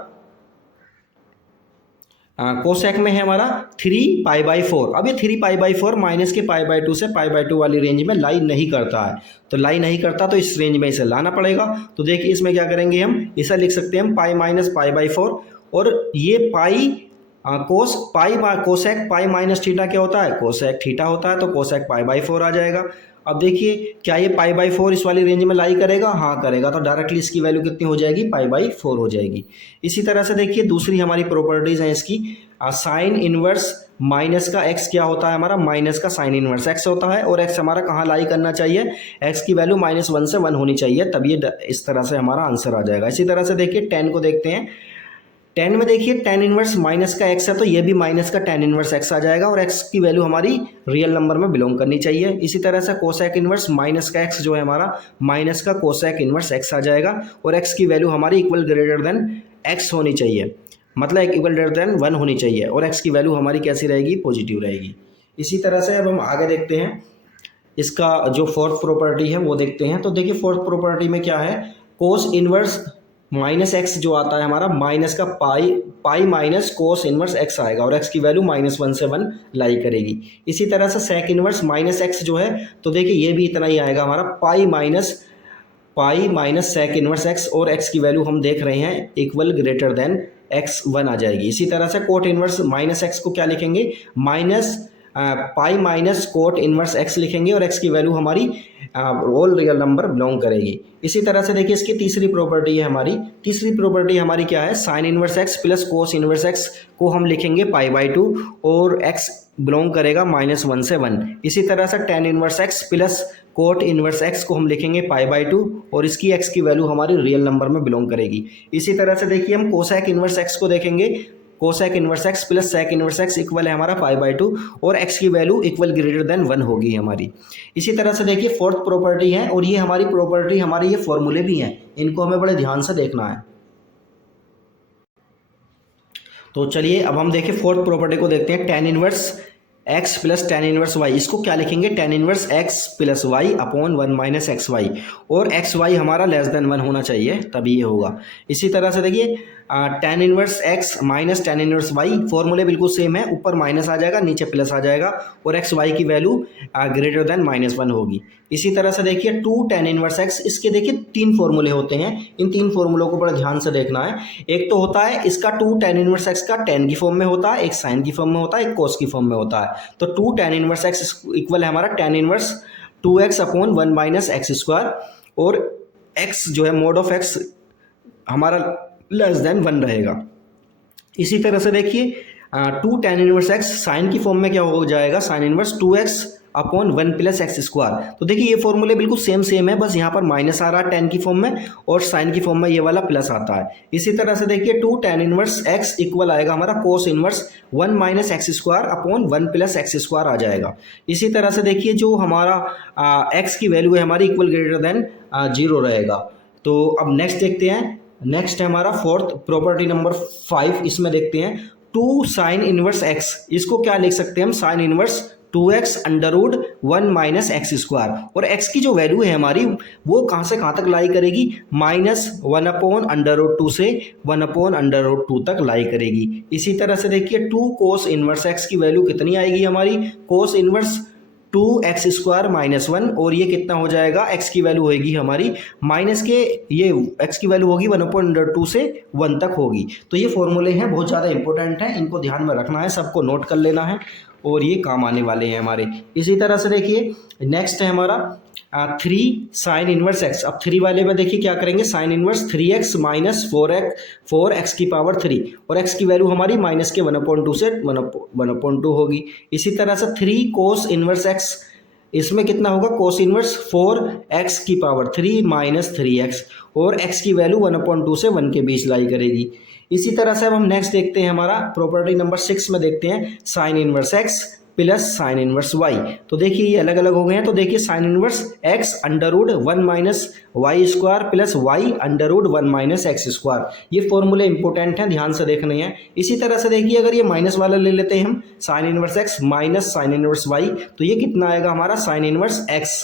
कोसेक में है हमारा 3π/4। अब ये 3π/4 माइनस के π/2 से π/2 वाली रेंज में लाई नहीं करता है, तो लाई नहीं करता तो इस रेंज में इसे लाना पड़ेगा। तो देखिए इसमें क्या करेंगे, हम इसे लिख सकते हैं पाई माइनस π/4, और ये पाई कोसेक पाई माइनस थीटा क्या होता है, कोसेक थीटा होता है, तो कोसेक π/4 आ जाएगा। अब देखिए क्या ये π/4 इस वाली रेंज में लाई करेगा, हाँ करेगा, तो डायरेक्टली इसकी वैल्यू कितनी हो जाएगी, π/4 हो जाएगी। इसी तरह से देखिए दूसरी हमारी प्रॉपर्टीज हैं इसकी, साइन इनवर्स माइनस का एक्स क्या होता है हमारा, माइनस का साइन इनवर्स एक्स होता है, और एक्स हमारा कहाँ लाई करना चाहिए, एक्स की वैल्यू -1 से 1 होनी चाहिए, तब ये इस तरह से हमारा आंसर आ जाएगा। इसी तरह से देखिए टेन को देखते हैं, टेन में देखिए टेन इनवर्स माइनस का एक्स है, तो ये भी माइनस का टेन इनवर्स एक्स आ जाएगा, और एक्स की वैल्यू हमारी रियल नंबर में बिलोंग करनी चाहिए। इसी तरह से कोसेक इनवर्स माइनस का एक्स जो है हमारा, माइनस का कोसेक इनवर्स एक्स आ जाएगा, और एक्स की वैल्यू हमारी इक्वल ग्रेटर देन एक्स होनी चाहिए, मतलब इक्वल ग्रेटर देन 1 होनी चाहिए, और एक्स की वैल्यू हमारी कैसी रहेगी, पॉजिटिव रहेगी। इसी तरह से अब हम आगे देखते हैं, इसका जो फोर्थ प्रॉपर्टी है वो देखते हैं। तो देखिए फोर्थ प्रॉपर्टी में क्या है, कोस इनवर्स माइनस एक्स जो आता है हमारा, माइनस का pi minus cos inverse x आएगा, और एक्स की वैल्यू -1 से 1 लाई करेगी। इसी तरह से सेक इनवर्स माइनस एक्स जो है, तो देखिए ये भी इतना ही आएगा हमारा, pi minus sec inverse x, और एक्स की वैल्यू हम देख रहे हैं इक्वल ग्रेटर देन x1 आ जाएगी। इसी तरह से कोट इनवर्स माइनस एक्स को क्या लिखेंगे, pi minus cot inverse x लिखेंगे, और एक्स की वैल्यू हमारी ऑल रियल नंबर बिलोंग करेगी। इसी तरह से देखिए इसकी तीसरी प्रॉपर्टी है हमारी, तीसरी प्रॉपर्टी हमारी क्या है, sine inverse x plus cos inverse x को हम लिखेंगे π/2, और एक्स बिलोंग करेगा -1 से 1। इसी तरह से ten inverse x plus cot inverse x को हम लिखेंगे π/2, और इसकी एक्स की वैल्यू हमारी रियल नंबर में बिलोंग करेगी। इसी तरह से देखिए हम कोसेक इनवर्स एक्स को देखेंगे, cosec inverse x plus sec inverse x equal है हमारा π/2, और एक्स की वैल्यू इक्वल ग्रेटर देन 1 होगी हमारी। इसी तरह से देखिए फोर्थ प्रॉपर्टी है, और ये हमारी प्रॉपर्टी हमारे ये फॉर्मूले भी हैं, इनको हमें बड़े ध्यान से देखना है। तो चलिए अब हम देखिए फोर्थ प्रॉपर्टी को देखते हैं, tan inverse x plus tan inverse y, इसको क्या लिखेंगे, tan inverse x plus y upon 1 minus x y, और एक्स वाई हमारा <1 होना चाहिए तभी ये होगा। इसी तरह से देखिए tan inverse x minus tan inverse y, फॉर्मूले बिल्कुल सेम है, ऊपर माइनस आ जाएगा नीचे प्लस आ जाएगा, और एक्स वाई की वैल्यू ग्रेटर देन -1 होगी। इसी तरह से देखिए 2 टेन इनवर्स एक्स, इसके देखिए 3 फॉर्मूले होते हैं, इन 3 फॉर्मूलों को बड़ा ध्यान से देखना है। एक तो होता है इसका 2 टेन इनवर्स एक्स का टेन की फॉर्म में होता है, एक साइन की फॉर्म में होता है, एक कोस की फॉर्म में होता है। तो 2 टेन इनवर्स एक्स इक्वल है हमारा tan inverse 2x upon 1 minus x square, और x जो है मोड ऑफ x हमारा <1 रहेगा। इसी तरह से देखिए 2 टेन इनवर्स एक्स साइन की फॉर्म में क्या हो जाएगा, sign inverse 2x upon 1 plus x square. तो देखिए ये फॉर्मूले बिल्कुल सेम है, बस यहाँ पर माइनस आ रहा है टेन की फॉर्म में, और साइन की फॉर्म में ये वाला प्लस आता है। इसी तरह से देखिए 2 टेन इनवर्स एक्स इक्वल आएगा हमारा cos inverse 1 minus x square upon 1 plus x square आ जाएगा। इसी तरह से देखिए जो हमारा एक्स की वैल्यू है हमारी इक्वल ग्रेटर देन 0 रहेगा। तो अब नेक्स्ट देखते हैं, नेक्स्ट है हमारा फोर्थ प्रॉपर्टी नंबर 5, इसमें देखते हैं 2 साइन इनवर्स एक्स, इसको क्या लिख सकते हैं हम, sine inverse 2x under root 1 minus x square, और x की जो वैल्यू है हमारी वो कहाँ से कहाँ तक लाई करेगी, -1 अपॉन अंडर रूट 2 से 1 अपॉन अंडर रूट 2 तक लाई करेगी। इसी तरह से देखिए 2 कोस इनवर्स x की वैल्यू कितनी आएगी हमारी, कोस इनवर्स 2x स्क्वायर -1, और ये कितना हो जाएगा, x की वैल्यू होगी हमारी माइनस के, ये x की वैल्यू होगी 1/2 से 1 तक होगी। तो ये फॉर्मूले हैं, बहुत ज़्यादा इंपॉर्टेंट हैं, इनको ध्यान में रखना है, सबको नोट कर लेना है, और ये काम आने वाले हैं हमारे। इसी तरह से देखिए नेक्स्ट है हमारा 3 साइन इनवर्स एक्स। अब 3 वाले में देखिए क्या करेंगे, sine inverse 3x minus 4x की पावर 3, और x की वैल्यू हमारी माइनस के 1/2 से 1/2 होगी। इसी तरह से 3 कोस इनवर्स एक्स, इसमें कितना होगा, कोस इनवर्स 4x की पावर 3 माइनस 3x, और x की वैल्यू 1/2 से 1 के बीच लाई करेगी। इसी तरह से अब हम नेक्स्ट देखते हैं हमारा प्रॉपर्टी नंबर 6 में देखते हैं sign inverse x plus sign inverse y। तो देखिए ये अलग अलग हो गए हैं, तो देखिए sine inverse x under root 1 minus y square plus y under root 1 minus x square, ये फॉर्मूले इंपॉर्टेंट हैं, ध्यान से देखने हैं। इसी तरह से देखिए अगर ये माइनस वाला ले लेते हैं हम, sine inverse x minus sine inverse y, तो ये कितना आएगा हमारा, sine inverse x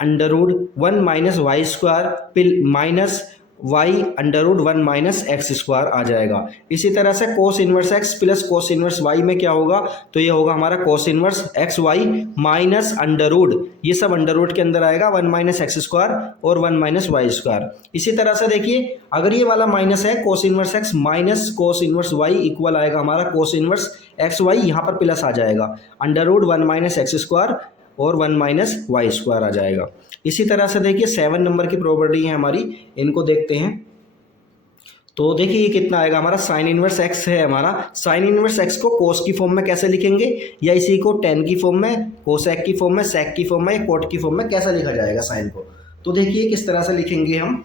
under root 1 minus y square minus y under root 1 minus x square आ जाएगा। इसी तरह से cos inverse x plus cos inverse y में क्या होगा, तो ये होगा हमारा cos inverse x y minus under root, ये सब अंडर रूट के अंदर आएगा 1 माइनस एक्स स्क्वायर और 1 माइनस वाई स्क्वायर। इसी तरह से देखिए अगर ये वाला माइनस है cos inverse x minus cos inverse y equal आएगा हमारा कोस इनवर्स एक्स वाई, यहाँ पर प्लस आ जाएगा under root 1 minus x square और 1 माइनस वाई स्क्वायर आ जाएगा। इसी तरह से देखिए 7 नंबर की प्रॉपर्टी है हमारी, इनको देखते हैं। तो देखिए ये कितना आएगा हमारा साइन इनवर्स एक्स है हमारा, साइन इनवर्स एक्स को कोस की फॉर्म में कैसे लिखेंगे, या इसी को टेन की फॉर्म में, कोसेक की फॉर्म में, सेक की फॉर्म में, कोट की फॉर्म में कैसे लिखा जाएगा साइन को। तो देखिए किस तरह से लिखेंगे हम,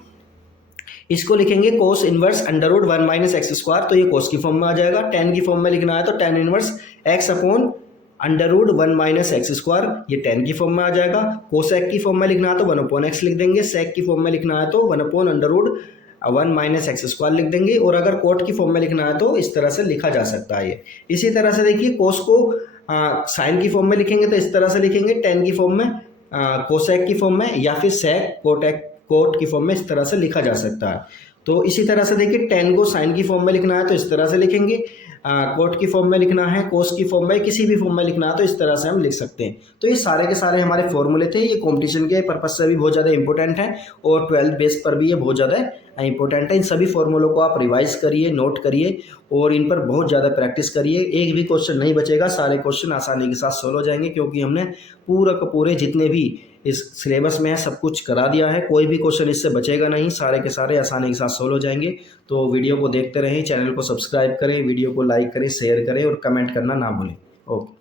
इसको लिखेंगे cos inverse under root 1 minus x square, तो ये कोस की फॉर्म में आ जाएगा। टेन की फॉर्म में लिखना है तो tan inverse x upon under root 1 minus x square, ये टेन की फॉर्म में आ जाएगा। कोसेक की फॉर्म में लिखना है तो 1 अपॉन एक्स लिख देंगे, सेक की फॉर्म में लिखना है तो 1 upon under root 1 minus x square लिख देंगे, और अगर कोट की फॉर्म में लिखना है तो इस तरह से लिखा जा सकता है ये। इसी तरह से देखिए कोस को साइन की फॉर्म में लिखेंगे तो इस तरह से लिखेंगे, टेन की फॉर्म में, कोसेक की फॉर्म में, या फिर सेक कोट की फॉर्म में, इस तरह से लिखा जा सकता है। तो इसी तरह से देखिए टेन को साइन की फॉर्म में लिखना है तो इस तरह से लिखेंगे, कोट की फॉर्म में लिखना है, कोस की फॉर्म में, किसी भी फॉर्म में लिखना है तो इस तरह से हम लिख सकते हैं। तो ये सारे के सारे हमारे फॉर्मूले थे, ये कंपटीशन के पर्पज से भी बहुत ज़्यादा इंपॉर्टेंट है और 12th बेस पर भी ये बहुत ज़्यादा इंपॉर्टेंट है। इन सभी फॉर्मूलों को आप रिवाइज करिए, नोट करिए और इन पर बहुत ज़्यादा प्रैक्टिस करिए। एक भी क्वेश्चन नहीं बचेगा, सारे क्वेश्चन आसानी के साथ सोल्व हो जाएंगे, क्योंकि हमने पूरा का पूरे जितने भी इस सिलेबस में है सब कुछ करा दिया है। कोई भी क्वेश्चन इससे बचेगा नहीं, सारे के सारे आसानी के साथ सोल्व हो जाएंगे। तो वीडियो को देखते रहें, चैनल को सब्सक्राइब करें, वीडियो को लाइक करें, शेयर करें और कमेंट करना ना भूलें। ओके।